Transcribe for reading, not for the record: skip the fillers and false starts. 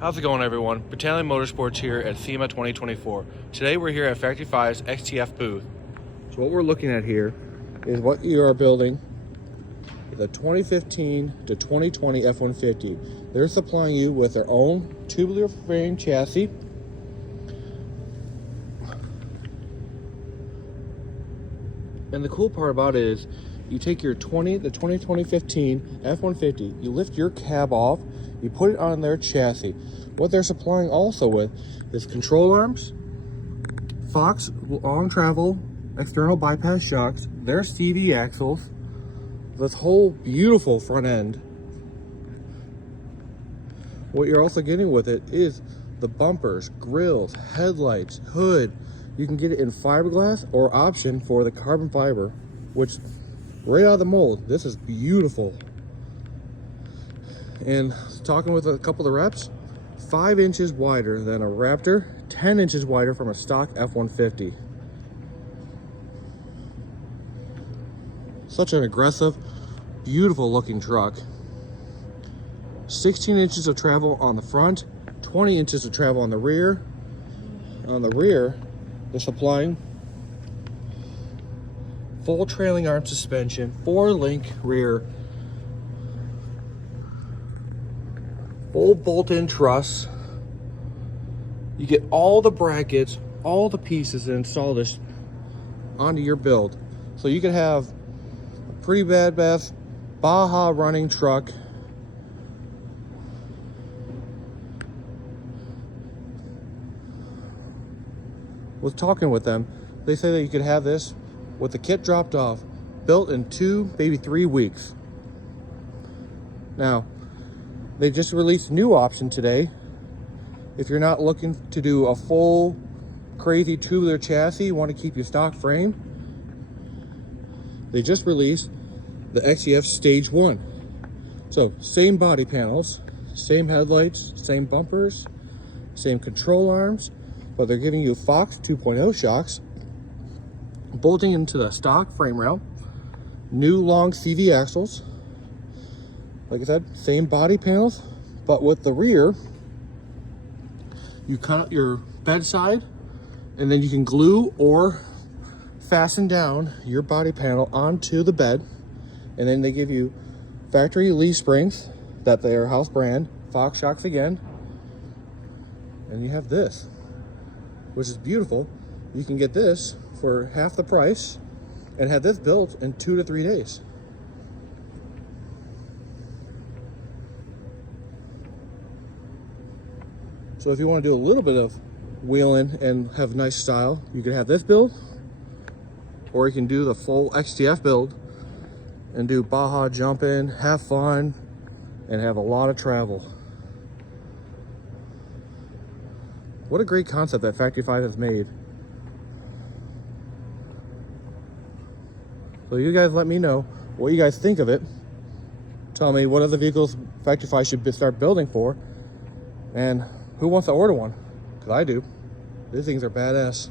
How's it going, everyone? Battalion Motorsports here at SEMA 2024. Today we're here at Factory 5's XTF booth. So what we're looking at here is what you are building, the 2015 to 2020 F-150. They're supplying you with their own tubular frame chassis. And the cool part about it is you take your 2015 F-150, you lift your cab off, you put it on their chassis. What they're supplying also with is control arms, Fox long travel external bypass shocks, their CV axles, this whole beautiful front end. What you're also getting with it is the bumpers, grills, headlights, hood. You can get it in fiberglass or option for the carbon fiber, which right out of the mold, this is beautiful. And talking with a couple of the reps, 5 inches wider than a Raptor, 10 inches wider from a stock F-150. Such an aggressive, beautiful looking truck. 16 inches of travel on the front, 20 inches of travel on the rear. On the rear, they're supplying full trailing arm suspension, 4-link rear, full bolt-in truss. You get all the brackets, all the pieces, and install this onto your build. So you can have a pretty badass Baja running truck. With talking with them, they say that you could have this with the kit dropped off, built in 2, maybe 3 weeks. Now, they just released a new option today. If you're not looking to do a full crazy tubular chassis, you want to keep your stock frame, they just released the XTF Stage 1. So same body panels, same headlights, same bumpers, same control arms, but they're giving you Fox 2.0 shocks, bolting into the stock frame rail, new long CV axles. Like I said, same body panels, but with the rear, you cut out your bedside, and then you can glue or fasten down your body panel onto the bed, and then they give you factory leaf springs that they are house brand, Fox shocks again, and you have this, which is beautiful. You can get this for half the price and have this built in 2 to 3 days. So if you want to do a little bit of wheeling and have nice style, you can have this build, or you can do the full XTF build and do Baja jumping, have fun, and have a lot of travel. What a great concept that Factory 5 has made. So you guys let me know what you guys think of it. Tell me what other vehicles Factory 5 should start building for, and who wants to order one? Because I do. These things are badass.